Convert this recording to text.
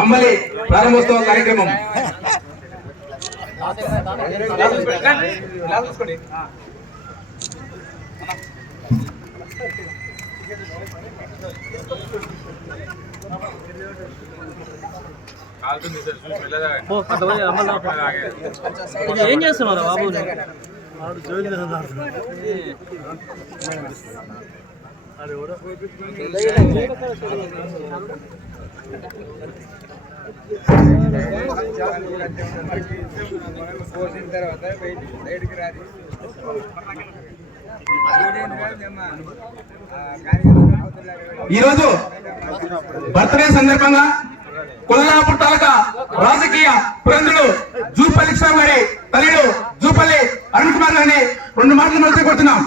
అమ్మలి ప్రారంభోత్సవ కార్యక్రమం. ఏం చేస్తున్నారు బాబు పోసిన తర్వాత బయటికి రాదు ఈ రోజు బర్త్డే సందర్భంగా కొల్లాపూర్ తాలూకా రాజకీయ పురంధుడు జూపల్లి కృష్ణ గారి తల్లిడు జూపల్లి అరుణ్ కుమార్ గారిని రెండు మాటలు మళ్ళీ కొడుతున్నాం